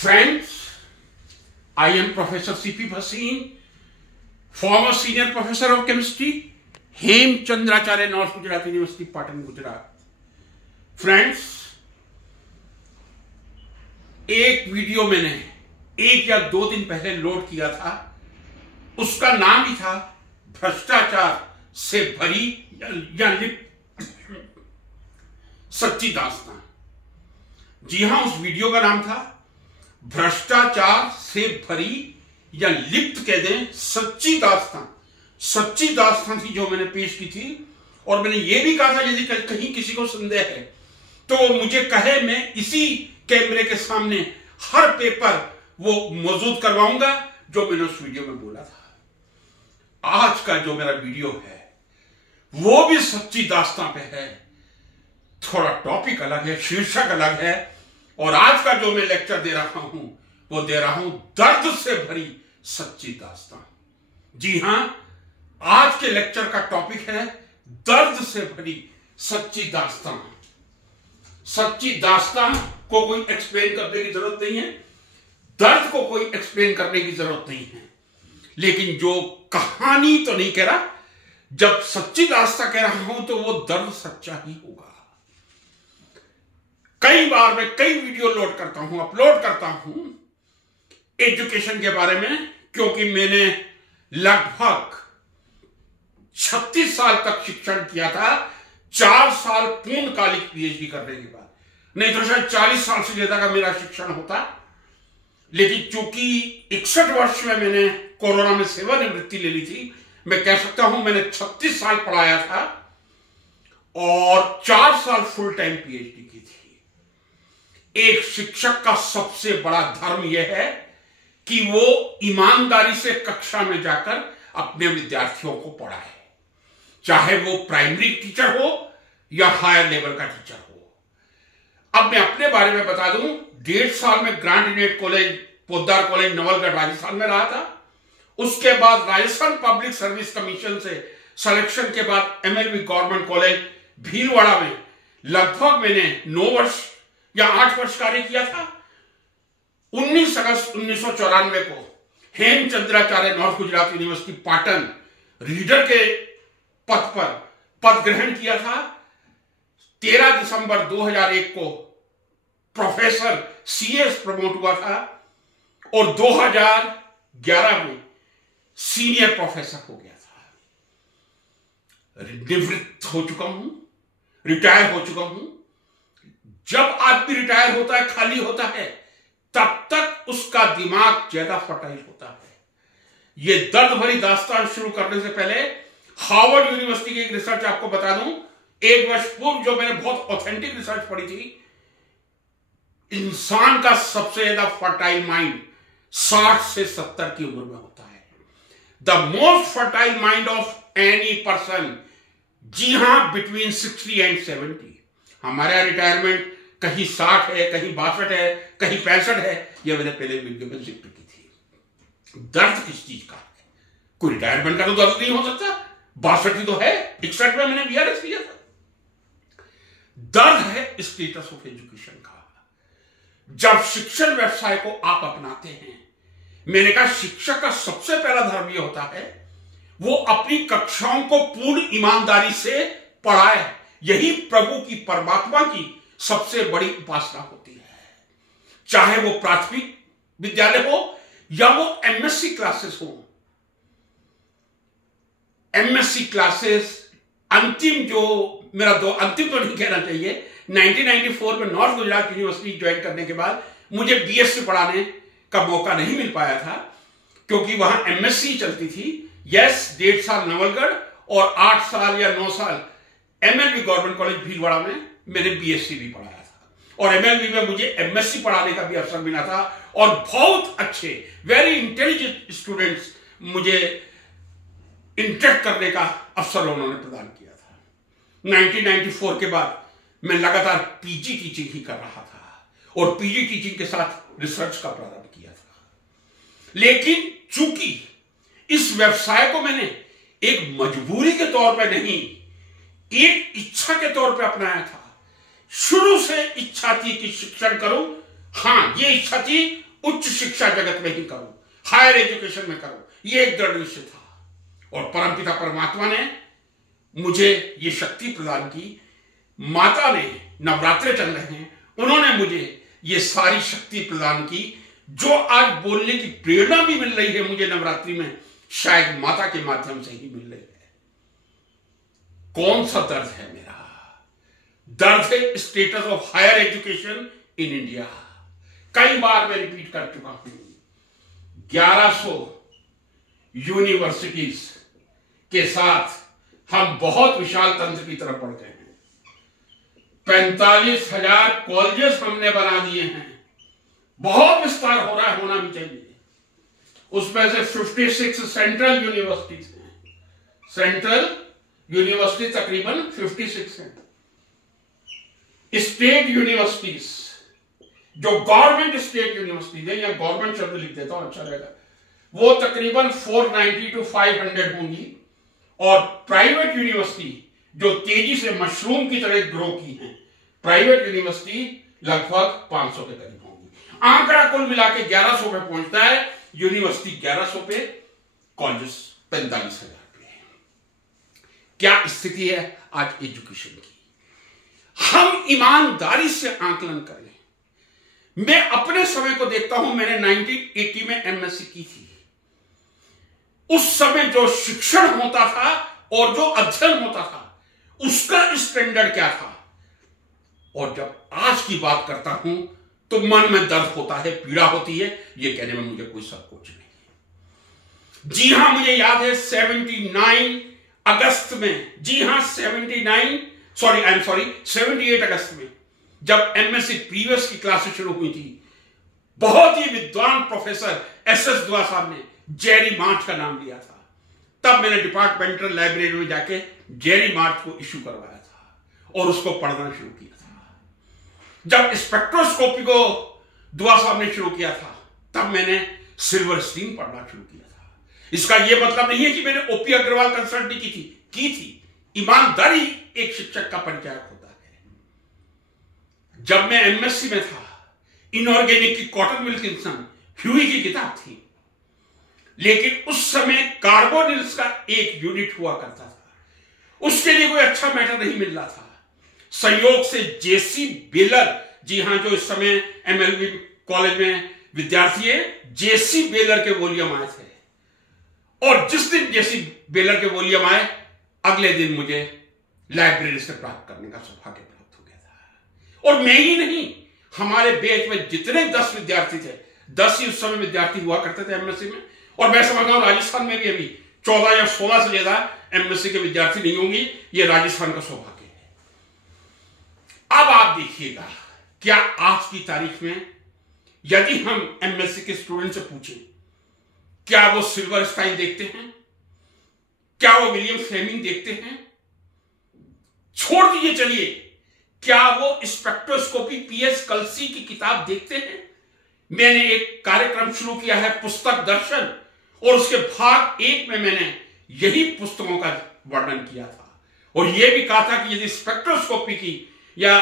Friends, I am Professor C.P. Bhasin, former Senior Professor of Chemistry, Hemchandracharya, North Gujarat University, Patan, Gujarat. Friends, एक video मैंने 1 या 2 दिन पहले load किया था, उसका नाम ही था भ्रष्टाचार से भरी या लिप्त सच्ची दास्तान। जी हां, उस वीडियो का नाम था भ्रष्टाचार से भरी या लिप्त कह दें सच्ची दास्तान। सच्ची दास्तान थी जो मैंने पेश की थी, और मैंने यह भी कहा था यदि कहीं किसी को संदेह है तो मुझे कहे, मैं इसी कैमरे के सामने हर पेपर वो मौजूद करवाऊंगा जो मैंने उस वीडियो में बोला था। आज का जो मेरा वीडियो है वो भी सच्ची दास्तान पे है, थोड़ा टॉपिक अलग है, शीर्षक अलग है, और आज का जो मैं लेक्चर दे रहा हूं वो दे रहा हूं दर्द से भरी सच्ची दास्तान। जी हां, आज के लेक्चर का टॉपिक है दर्द से भरी सच्ची दास्तान। सच्ची दास्तान को कोई एक्सप्लेन करने की जरूरत नहीं है, दर्द को कोई एक्सप्लेन करने की जरूरत नहीं है, लेकिन जो कहानी तो नहीं कह रहा, जब सच्ची दास्तान कह रहा हूं तो वो दर्द सच्चा ही होगा। कई बार मैं कई वीडियो लोड करता हूं, अपलोड करता हूं एजुकेशन के बारे में, क्योंकि मैंने लगभग 36 साल तक शिक्षण किया था, 4 साल पूर्णकालिक पीएचडी करने के बाद। नहीं तो शायद 40 साल से ज्यादा का मेरा शिक्षण होता, लेकिन चूंकि 61 वर्ष में मैंने कोरोना में सेवानिवृत्ति ले ली थी, मैं कह सकता हूं मैंने 36 साल पढ़ाया था और 4 साल फुल टाइम पीएचडी की थी। एक शिक्षक का सबसे बड़ा धर्म यह है कि वो ईमानदारी से कक्षा में जाकर अपने विद्यार्थियों को पढ़ाए, चाहे वो प्राइमरी टीचर हो या हायर लेवल का टीचर हो। अब मैं अपने बारे में बता दूं, 1.5 साल में grant unit college, Poddar college, Nawalgarh, Rajasthan में रहा था। उसके बाद राजस्थान पब्लिक सर्विस कमीशन से सिलेक्शन के बाद एमएलबी गवर्नमेंट कॉलेज भीलवाड़ा में लगभग मैंने 9 वर्ष या 8 वर्ष कार्य किया था। 19 अगस्त 1994 को Hemchandracharya, north Gujarat university, Patan, reader के पद पर पद ग्रहण किया था। 13 दिसंबर 2001 को प्रोफेसर सीएस प्रमोट हुआ था और 2011 में सीनियर प्रोफेसर हो गया था। निवृत्त हो चुका हूं, रिटायर हो चुका हूं। जब आदमी रिटायर होता है, खाली होता है, तब तक उसका दिमाग ज्यादा फर्टाइल होता है। यह दर्द भरी दास्तान शुरू करने से पहले हार्वर्ड यूनिवर्सिटी की एक रिसर्च आपको बता दूं, 1 वर्ष पूर्व जो मैंने बहुत ऑथेंटिक रिसर्च पढ़ी थी, इंसान का सबसे ज्यादा फर्टाइल माइंड 60 से 70 की उम्र में होता है। The most fertile mind of any person, जी हां, बिटवीन 60 एंड 70। हमारा रिटायरमेंट कहीं 60 है, कहीं 62 है, कहीं 65 है, यह मैंने पहले वीडियो में जिक्र की थी। दर्द किस चीज का है? कोई रिटायरमेंट का तो दर्द नहीं हो सकता, 62 तो है, 61 में मैंने वीआरएस किया था। दर्द है स्टेटस ऑफ एजुकेशन का। जब शिक्षण व्यवसाय को आप अपनाते हैं, मैंने कहा शिक्षक का सबसे पहला धर्म यह होता है वो अपनी कक्षाओं को पूर्ण ईमानदारी से पढ़ाए। यही प्रभु की, परमात्मा की सबसे बड़ी उपासना होती है। चाहे वो प्राथमिक विद्यालय हो या वो एमएससी क्लासेस हो। एमएससी क्लासेस अंतिम जो मेरा अंतिम तो नहीं कहना चाहिए, 1994 में नॉर्थ गुजरात यूनिवर्सिटी ज्वाइन करने के बाद मुझे बीएससी पढ़ाने का मौका नहीं मिल पाया था, क्योंकि वहां एमएससी चलती थी। यस, 1.5 साल नवलगढ़ और 8 साल या 9 साल एमएलबी गवर्नमेंट कॉलेज भीलवाड़ा में मैंने बीएससी भी पढ़ाया था, और एमएलबी में मुझे एमएससी पढ़ाने का भी अवसर मिला था, और बहुत अच्छे, वेरी इंटेलिजेंट स्टूडेंट्स मुझे इंटरेक्ट करने का अवसर उन्होंने प्रदान किया था। 1994 के बाद मैं लगातार पीजी टीचिंग ही कर रहा था, और पीजी टीचिंग के साथ रिसर्च का प्रारंभ किया था। लेकिन चूंकि इस व्यवसाय को मैंने एक मजबूरी के तौर पर नहीं, एक इच्छा के तौर पर अपनाया था। शुरू से इच्छा थी कि शिक्षण करूं, हां, ये इच्छा थी, उच्च शिक्षा जगत में ही करूं, हायर एजुकेशन में करूं, ये एक दृढ़ निश्चय था। और परमपिता परमात्मा ने मुझे ये शक्ति प्रदान की। माता ने, नवरात्रे चल रहे हैं, उन्होंने मुझे ये सारी शक्ति प्रदान की, जो आज बोलने की प्रेरणा भी मिल रही है मुझे नवरात्रि में, शायद माता के माध्यम से ही मिल रही है। कौन सा दर्द है मेरा? दर्द है status of higher education in India. कई बार मैं रिपीट कर चुका हूं, 1100 यूनिवर्सिटीज के साथ हम बहुत विशाल तंत्र की तरफ बढ़ गए हैं। 45,000 कॉलेजेस हमने बना दिए हैं। बहुत विस्तार हो रहा है, होना भी चाहिए। उसमें से 56 सेंट्रल यूनिवर्सिटीज हैं। सेंट्रल यूनिवर्सिटी तकरीबन 56 हैं। स्टेट यूनिवर्सिटीज, जो गवर्नमेंट स्टेट यूनिवर्सिटीज है, या गवर्नमेंट शब्द लिख देता हूं अच्छा रहेगा, वो तकरीबन 490 to 500 होंगी। और प्राइवेट यूनिवर्सिटी जो तेजी से मशरूम की तरह ग्रो की हैं, प्राइवेट यूनिवर्सिटी लगभग 500 के करीब होंगी। आंकड़ा कुल मिला के 1100 पे पहुंचता है। यूनिवर्सिटी 1100 पे, कॉलेज 45,000 पे। क्या स्थिति है आज एजुकेशन की? हम ईमानदारी से आंकलन करें। मैं अपने समय को देखता हूं, मैंने 1980 में एमएससी की थी। उस समय जो शिक्षण होता था और जो अध्ययन होता था, उसका स्टैंडर्ड क्या था? और जब आज की बात करता हूं तो मन में दर्द होता है, पीड़ा होती है। ये कहने में मुझे कोई संकोच नहीं। जी हां, मुझे याद है 79 अगस्त में, जी हां 78 अगस्त में, जब एमएससी प्रीवियस की क्लासेस शुरू हुई थी, बहुत ही विद्वान प्रोफेसर एसएस दुआ साहब ने जेरी मार्च का नाम लिया था। तब मैंने डिपार्टमेंटल लाइब्रेरी में जाके जेरी मार्च को इश्यू करवाया था और उसको पढ़ना शुरू किया था। जब स्पेक्ट्रोस्कोपी को दुआ साहब ने शुरू किया था, तब मैंने सिल्वरस्टीन पढ़ना शुरू किया था। इसका यह मतलब नहीं है कि मैंने ओपी अग्रवाल कंसल्ट नहीं की थी। ईमानदारी एक शिक्षक का परिचायक होता है। जब मैं एमएससी में था, इनऑर्गेनिक की कॉटन विल्किंसन ह्यूई की किताब थी, लेकिन उस समय कार्बोनिल्स का एक यूनिट हुआ करता था। उसके लिए कोई अच्छा मैटर नहीं मिल रहा था। संयोग से जेसी बेलर, जी हां, जो इस समय एमएलबी कॉलेज में विद्यार्थी है, जेसी बेलर के वॉल्यूम आए थे। और जिस दिन जेसी बेलर के वॉल्यूम आए, अगले दिन मुझे लाइब्रेरी से प्राप्त करने का सौभाग्य प्राप्त हो गया था। और मैं ही नहीं, हमारे बैच में जितने 10 विद्यार्थी थे, 10 ही उस समय विद्यार्थी हुआ करते थे एमएससी में। और मैं समझता हूं राजस्थान में भी अभी 14 या 16 से ज्यादा एमएससी के विद्यार्थी नहीं होंगी। ये राजस्थान का सौभाग्य है। अब आप देखिएगा, क्या आज की तारीख में यदि हम एमएससी के स्टूडेंट से पूछें, क्या वो सिल्वरस्टाइन देखते हैं? क्या वो विलियम फ्लेमिंग देखते हैं? छोड़ दीजिए, चलिए, क्या वो स्पेक्ट्रोस्कोपी पीएस कलसी की किताब देखते हैं? मैंने एक कार्यक्रम शुरू किया है, पुस्तक दर्शन, और उसके भाग 1 में मैंने यही पुस्तकों का वर्णन किया था। और यह भी कहा था कि यदि स्पेक्ट्रोस्कोपी की, या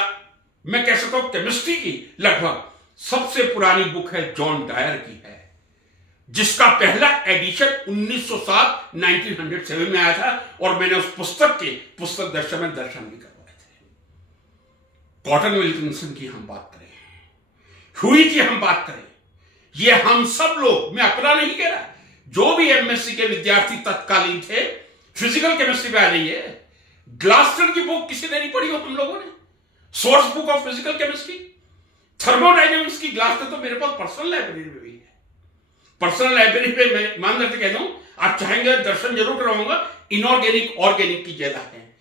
मैं कह सकता हूं केमिस्ट्री की, लगभग सबसे पुरानी बुक है जॉन डायर की है, जिसका पहला एडिशन 1907 में आया था। और मैंने उस पुस्तक दर्शन में दर्शन भी करवाए थे। कॉटन विल्किंसन की हम बात करें, ह्यूई की हम बात करें, ये हम सब लोग, मैं अपना नहीं कह रहा, जो भी एमएससी के विद्यार्थी तत्कालीन थे, फिजिकल केमिस्ट्री पे आ रही है। ग्लास्टर की बुक किसी ने नहीं पढ़ी हो हम लोगों ने? Source book of physical chemistry, thermodynamics की ग्लास्टर तो मेरे पास पर्सनल लाइब्रेरी में भी है। पर्सनल लाइब्रेरी पे मैं ईमानदार से कहता हूं, आप चाहेंगे दर्शन जरूर करवाऊंगा। इनऑर्गेनिक ऑर्गेनिक की ज्यादा है,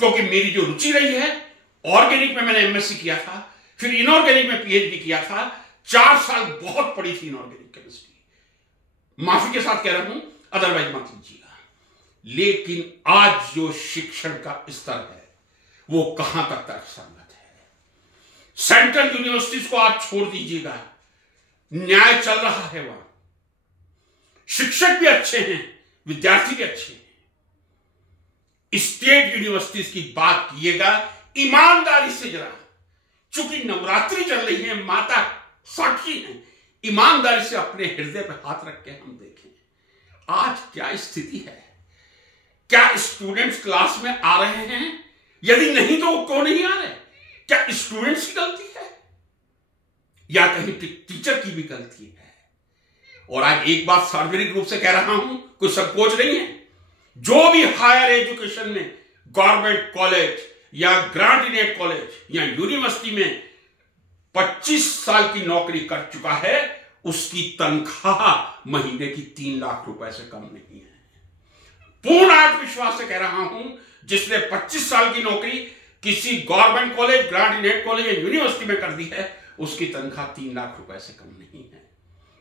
क्योंकि मेरी जो रुचि रही है, ऑर्गेनिक में मैंने एमएससी किया था, फिर इनऑर्गेनिक में पीएचडी किया था। 4 साल बहुत पड़ी थी इनऑर्गेनिक केमिस्ट्री। माफी के साथ कह रहा हूं, अदरवाइज मत लीजिएगा। लेकिन आज जो शिक्षण का स्तर है, वो कहां तक तर्कसंगत है? सेंट्रल यूनिवर्सिटीज को आप छोड़ दीजिएगा, न्याय चल रहा है वहां। शिक्षक भी अच्छे हैं, विद्यार्थी भी अच्छे हैं। स्टेट यूनिवर्सिटीज की बात कीजिएगा ईमानदारी से जरा। चूंकि नवरात्रि चल रही है, माता साक्षी है, ईमानदारी से अपने हृदय पर हाथ रख के हम देखें आज क्या स्थिति है। क्या स्टूडेंट्स क्लास में आ रहे हैं? यदि नहीं तो वो क्यों नहीं आ रहे? क्या स्टूडेंट्स की गलती है या कहीं टीचर की भी गलती है? और आज एक बात सार्वजनिक रूप से कह रहा हूं, कोई संकोच नहीं है। जो भी हायर एजुकेशन में गवर्नमेंट कॉलेज या ग्रांट-इन-एड कॉलेज या यूनिवर्सिटी में 25 साल की नौकरी कर चुका है, उसकी तनख्वाह महीने की 3 लाख रुपए से कम नहीं है। पूर्ण आत्मविश्वास से कह रहा हूं, जिसने 25 साल की नौकरी किसी गवर्नमेंट कॉलेज, ग्रांट-इन-एड कॉलेज या यूनिवर्सिटी में कर दी है, उसकी तनख्वाह 3 लाख रुपए से कम नहीं है।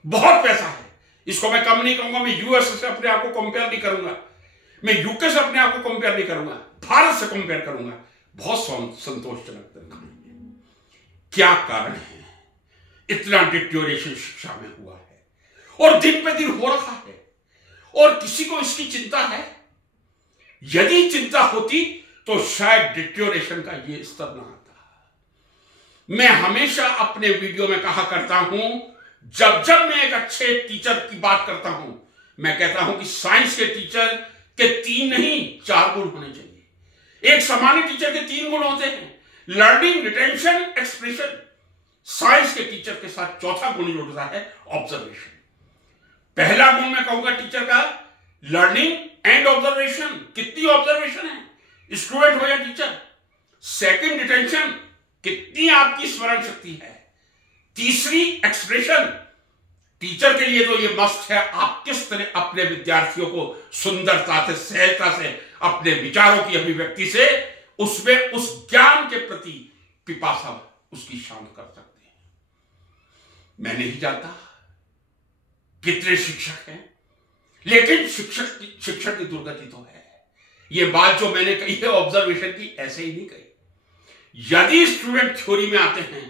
बहुत पैसा है। इसको मैं कम नहीं कहूंगा। मैं यूएस से अपने आप को कंपेयर नहीं करूंगा, मैं यूके से अपने आप को कंपेयर नहीं करूंगा, भारत से कंपेयर करूंगा। बहुत संतोषजनक तनख्वाह है। क्या कारण है इतना डिटोरेशन शिक्षा में हुआ है और दिन पे दिन हो रहा है और किसी को इसकी चिंता है? यदि चिंता होती तो शायद डिटोरेशन का ये स्तर ना आता। मैं हमेशा अपने वीडियो में कहा करता हूं, जब मैं एक अच्छे टीचर की बात करता हूं, मैं कहता हूं कि साइंस के टीचर के 3 नहीं 4 गुण होने चाहिए। एक सामान्य टीचर के 3 गुण होते हैं, लर्निंग, रिटेंशन, एक्सप्रेशन। साइंस के टीचर के साथ चौथा गुण जुड़ता है, ऑब्जर्वेशन। पहला गुण मैं कहूंगा टीचर का लर्निंग एंड ऑब्जर्वेशन। कितनी ऑब्जर्वेशन है, स्टूडेंट हो या टीचर। सेकंड, रिटेंशन, कितनी आपकी स्मरण शक्ति है। तीसरी, एक्सप्रेशन। टीचर के लिए तो ये मस्त है, आप किस तरह अपने विद्यार्थियों को सुंदरता से, सहजता से, अपने विचारों की अभिव्यक्ति से उसमें उस ज्ञान के प्रति पिपासा उसकी शांत कर सकते हैं। मैं नहीं जानता कितने शिक्षक हैं, लेकिन शिक्षक की दुर्गति तो है। ये बात जो मैंने कही है ऑब्जर्वेशन की, ऐसे ही नहीं कही। यदि स्टूडेंट थ्योरी में आते हैं,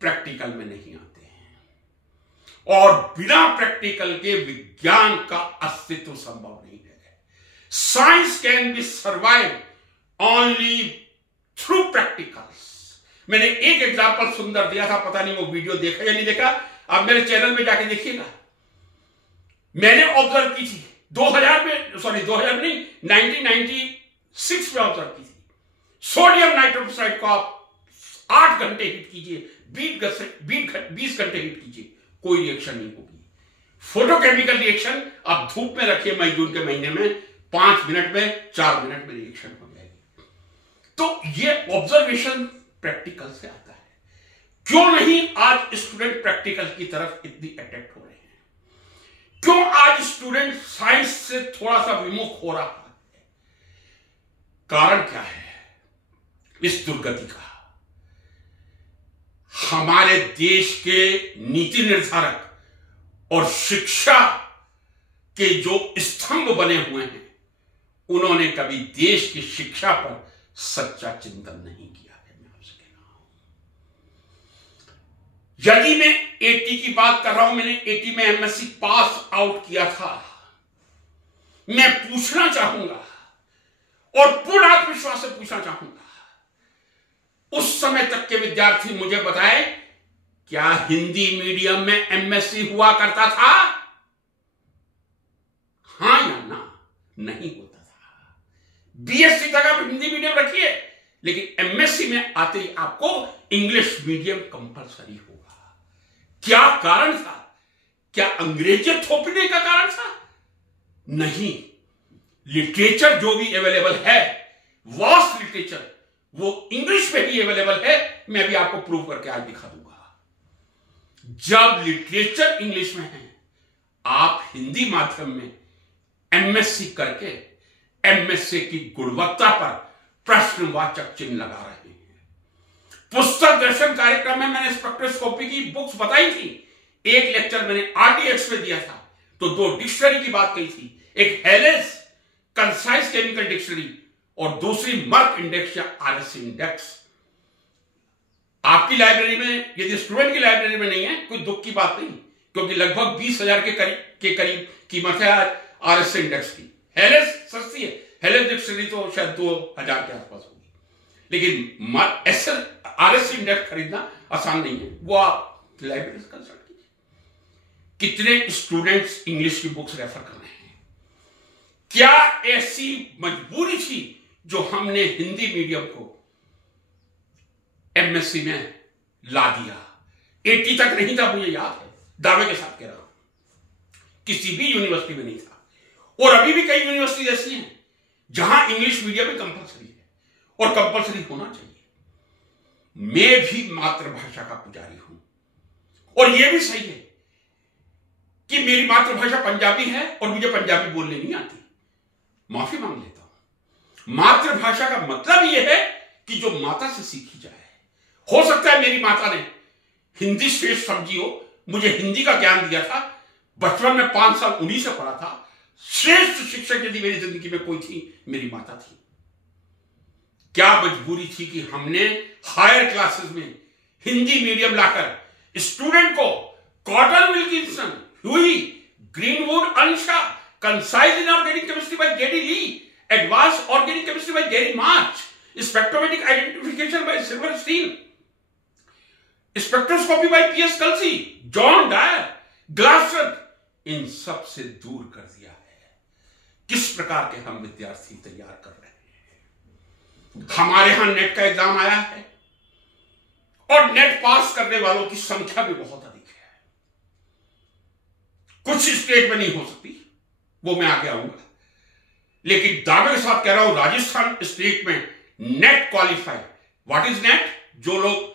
प्रैक्टिकल में नहीं आते हैं, और बिना प्रैक्टिकल के विज्ञान का अस्तित्व संभव नहीं है। Science can be survive only through practicals. मैंने एक एग्जांपल सुंदर दिया था, पता नहीं वो वीडियो देखा या नहीं देखा, आप मेरे चैनल में जाके देखिएगा। मैंने ऑब्जर्व की थी 2000 नहीं 1996 में ऑब्जर्व की थी। सोडियम नाइट्रोक्साइड को आप 8 घंटे हीट कीजिए, 20 घंटे हीट कीजिए, कोई रिएक्शन नहीं होगी। फोटोकेमिकल रिएक्शन आप धूप में रखिए मई जून के महीने में, 5 मिनट में, 4 मिनट में रिएक्शन हो जाएगी। तो ये ऑब्जर्वेशन प्रैक्टिकल से आता है। क्यों नहीं आज स्टूडेंट प्रैक्टिकल की तरफ इतनी अट्रैक्ट हो रहे हैं? क्यों आज स्टूडेंट साइंस से थोड़ा सा विमुख हो रहा है? कारण क्या है इस दुर्गति का? हमारे देश के नीति निर्धारक और शिक्षा के जो स्तंभ बने हुए हैं, उन्होंने कभी देश की शिक्षा पर सच्चा चिंतन नहीं किया है। मैं आपसे कह रहा हूं, यदि मैं 80 की बात कर रहा हूं, मैंने 80 में एमएससी पास आउट किया था, मैं पूछना चाहूंगा और पूर्ण आत्मविश्वास से पूछना चाहूंगा, उस समय तक के विद्यार्थी मुझे बताए, क्या हिंदी मीडियम में एमएससी हुआ करता था? हां या ना? नहीं होता था। बीएससी तक आप हिंदी मीडियम रखिए, लेकिन एमएससी में आते ही आपको इंग्लिश मीडियम कंपलसरी होगा। क्या कारण था? क्या अंग्रेजी थोपने का कारण था? नहीं। लिटरेचर जो भी अवेलेबल है, वास्ट लिटरेचर, वो इंग्लिश में ही अवेलेबल है। मैं भी आपको प्रूव करके आज दिखा दूंगा। जब लिटरेचर इंग्लिश में है, आप हिंदी माध्यम में एमएससी करके एमएससी की गुणवत्ता पर प्रश्नवाचक चिन्ह लगा रहे हैं। पुस्तक दर्शन कार्यक्रम में मैंने स्पेक्ट्रोस्कोपी की बुक्स बताई थी। एक लेक्चर मैंने आरडीएक्स में दिया था, तो 2 डिक्शनरी की बात कही थी। एक हेलेस कंसाइज केमिकल डिक्शनरी और दूसरी मर्क इंडेक्स या आरएस इंडेक्स। आपकी लाइब्रेरी में, यदि स्टूडेंट की लाइब्रेरी में नहीं है, कोई दुख की बात नहीं, क्योंकि लगभग 20,000 के करीब कीमत है आरएस इंडेक्स की। हेलेस सस्ती है, हेलेस डिक्शनरी तो शायद 2000 के आसपास होगी, लेकिन आरएस इंडेक्स खरीदना आसान नहीं है। वो आप लाइब्रेरी से कंसल्ट कीजिए। कितने स्टूडेंट्स इंग्लिश की बुक्स रेफर कर रहे हैं? क्या ऐसी मजबूरी थी जो हमने हिंदी मीडियम को एमएससी में ला दिया? 80 तक नहीं था, मुझे याद है, दावे के साथ कह रहा हूं, किसी भी यूनिवर्सिटी में नहीं था। और अभी भी कई यूनिवर्सिटी ऐसी हैं जहां इंग्लिश मीडियम में कंपलसरी है और कंपलसरी होना चाहिए। मैं भी मातृभाषा का पुजारी हूं और यह भी सही है कि मेरी मातृभाषा पंजाबी है और मुझे पंजाबी बोलने नहीं आती, माफी मांग लेता हूं। मातृभाषा का मतलब यह है कि जो माता से सीखी जाए। हो सकता है मेरी माता ने हिंदी श्रेष्ठ समझी हो, मुझे हिंदी का ज्ञान दिया था, बचपन में 5 साल उन्हीं से पढ़ा था। श्रेष्ठ शिक्षक यदि मेरी जिंदगी में कोई थी, मेरी माता थी। क्या मजबूरी थी कि हमने हायर क्लासेस में हिंदी मीडियम लाकर स्टूडेंट को Cotton Wilkinson, Huheey, Greenwood, Earnshaw, concise in organic chemistry by J D Lee, advance organic chemistry by Jerry March, spectrometric identification by Silverstein, spectroscopy by P S Kalsi, John Dyer, Glasser, इन सब से दूर कर दिया है। किस प्रकार के हम विद्यार्थी तैयार कर रहे हैं? हमारे यहां नेट का एग्जाम आया है और नेट पास करने वालों की संख्या भी बहुत अधिक है। कुछ स्टेट में नहीं हो सकती, वो मैं आगे आऊंगा, लेकिन दावे के साथ कह रहा हूं राजस्थान स्टेट में NET qualify. What is NET? जो लोग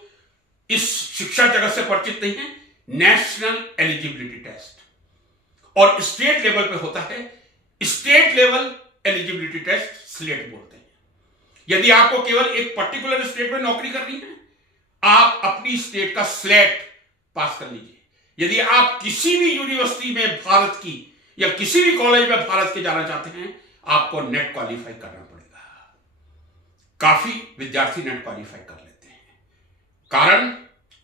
इस शिक्षा जगत से परिचित नहीं है, नेशनल एलिजिबिलिटी टेस्ट, और स्टेट लेवल पे होता है state level eligibility test, SLET बोलते हैं। यदि आपको केवल एक पर्टिकुलर स्टेट में नौकरी करनी है, आप अपनी स्टेट का स्लेट पास कर लीजिए। यदि आप किसी भी यूनिवर्सिटी में भारत की या किसी भी कॉलेज में भारत के जाना चाहते हैं, आपको नेट क्वालिफाई करना पड़ेगा। काफी विद्यार्थी नेट क्वालिफाई कर लेते हैं, कारण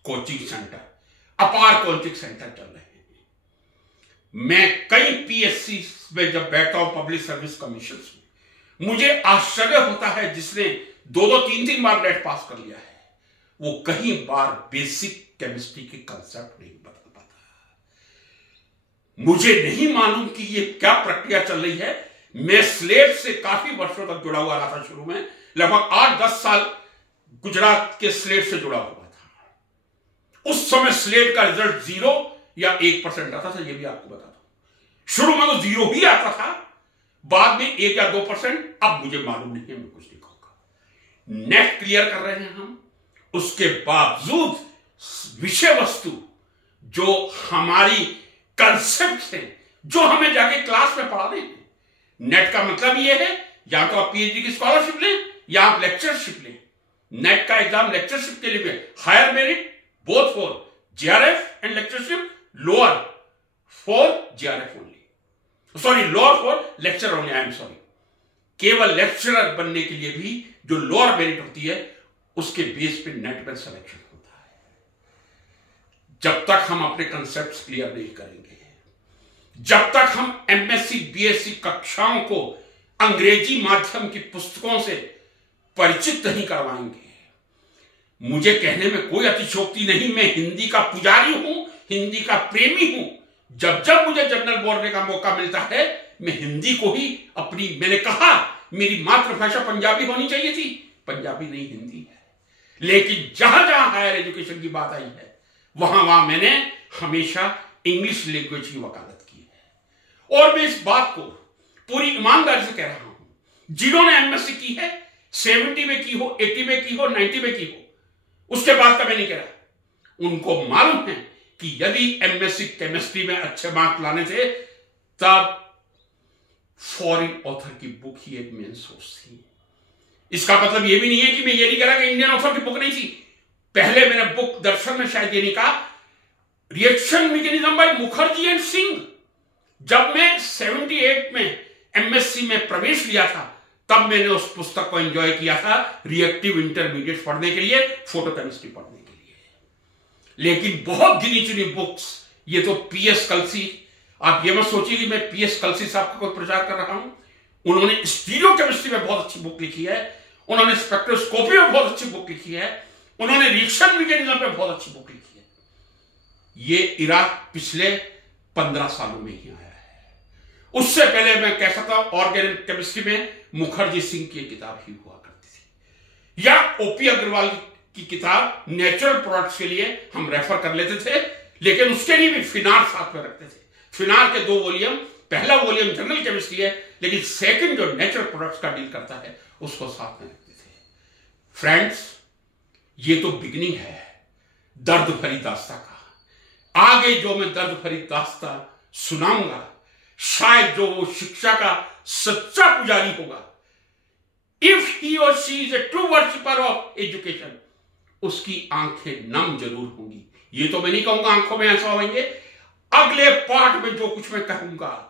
कोचिंग सेंटर, अपार कोचिंग सेंटर चल रहे हैं। मैं कई पीएससी में जब बैठता हूं, पब्लिक सर्विस कमीशन में, मुझे आश्चर्य होता है जिसने 2-2, 3-3 बार नेट पास कर लिया है, वो कहीं बार बेसिक केमिस्ट्री के कंसेप्ट नहीं बदल पाता। मुझे नहीं मालूम कि ये क्या प्रक्रिया चल रही है। मैं स्लेट से काफी वर्षों तक जुड़ा हुआ रहा था। शुरू में लगभग 8-10 साल गुजरात के स्लेट से जुड़ा हुआ था। उस समय स्लेट का रिजल्ट 0 या 1% आता था, यह भी आपको बता दूं। शुरू में तो 0 ही आता था, बाद में 1 या 2%, अब मुझे मालूम नहीं है, मैं कुछ नहीं कहूंगा। नेट क्लियर कर रहे हैं हम, उसके बावजूद विषय वस्तु जो हमारी कंसेप्ट है, जो हमें जाके क्लास में पढ़ाने हैं। नेट का मतलब यह है, या तो आप पीएचडी की स्कॉलरशिप लें या आप लेक्चरशिप लें। नेट का एग्जाम लेक्चरशिप के लिए higher merit both for JRF and lectureship, lower for JRF only, sorry lower for lecture only, I am sorry. केवल लेक्चरर बनने के लिए भी जो लोअर मेरिट होती है, उसके बेस पे नेट पर सिलेक्शन होता है। जब तक हम अपने कंसेप्ट क्लियर नहीं करेंगे, जब तक हम एमएससी बीएससी कक्षाओं को अंग्रेजी माध्यम की पुस्तकों से परिचित नहीं करवाएंगे, मुझे कहने में कोई अतिशयोक्ति नहीं, मैं हिंदी का पुजारी हूं, हिंदी का प्रेमी हूं। जब जब मुझे जनरल बोलने का मौका मिलता है, मैं हिंदी को ही अपनी, मैंने कहा मेरी मातृभाषा पंजाबी होनी चाहिए थी, पंजाबी नहीं हिंदी है, लेकिन जहां जहां हायर एजुकेशन की बात आई है, वहां वहां मैंने हमेशा इंग्लिश लैंग्वेज की वकालत की है। और मैं इस बात को पूरी ईमानदारी से कह रहा हूं, जिन्होंने एमएससी की है, 70 में की हो, 80 में की हो, 90 में की हो, उसके बाद का मैं नहीं कह रहा, उनको मालूम है कि यदि एमएससी केमिस्ट्री में अच्छे मार्क्स लाने थे, तब फॉरेन ऑथर की बुक ही एक मेन सोर्स थी। इसका मतलब यह भी नहीं है कि मैं ये नहीं कह रहा कि इंडियन ऑथर की बुक नहीं थी। पहले मैंने बुक दर्शन में शायद ये नहीं कहा, reaction mechanism bye Mukherjee and Singh. जब मैं 78 में एमएससी में प्रवेश लिया था, तब मैंने उस पुस्तक को एंजॉय किया था, रिएक्टिव इंटरमीडिएट पढ़ने के लिए, फोटोकेमिस्ट्री पढ़ने के लिए। लेकिन बहुत गिनी चुनी बुक्स, ये तो पीएस कलसी, आप ये मत सोचिए कि मैं पीएस कलसी साहब का कोई प्रचार कर रहा हूं। उन्होंने स्टीरियोकेमिस्ट्री में बहुत अच्छी बुक लिखी है, उन्होंने स्पेक्ट्रोस्कोपी में बहुत अच्छी बुक लिखी है, उन्होंने रिएक्शन मैकेनिज्म में बहुत अच्छी बुक लिखी है। ये इरा पिछले 15 सालों में ही आया है। उससे पहले मैं कह सकता हूं ऑर्गेनिक केमिस्ट्री में मुखर्जी सिंह की किताब ही हुआ करती थी, या ओपी अग्रवाल की किताब नेचुरल प्रोडक्ट्स के लिए हम रेफर कर लेते थे, लेकिन उसके लिए भी फिनार साथ में रखते थे। फिनार के 2 वॉल्यूम, पहला वॉल्यूम जनरल केमिस्ट्री है, लेकिन सेकंड जो नेचुरल प्रोडक्ट्स का डील करता है उसको साथ में रखते थे। फ्रेंड्स, ये तो बिगनिंग है दर्द भरी दास्ता का। आगे जो मैं दर्द भरी दास्ता सुनाऊंगा, शायद जो वो शिक्षा का सच्चा पुजारी होगा, इफ ही और she is a true worshipper of education, उसकी आंखें नम जरूर होंगी। ये तो मैं नहीं कहूंगा आंखों में आंसू आएंगे। अगले पार्ट में जो कुछ मैं कहूंगा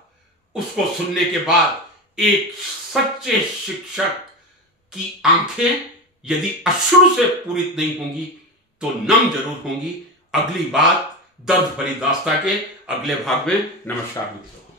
उसको सुनने के बाद एक सच्चे शिक्षक की आंखें यदि अश्रु से पूरित नहीं होंगी तो नम जरूर होंगी। अगली बात दर्द भरी दास्ता के अगले भाग में। नमस्कार मित्रों।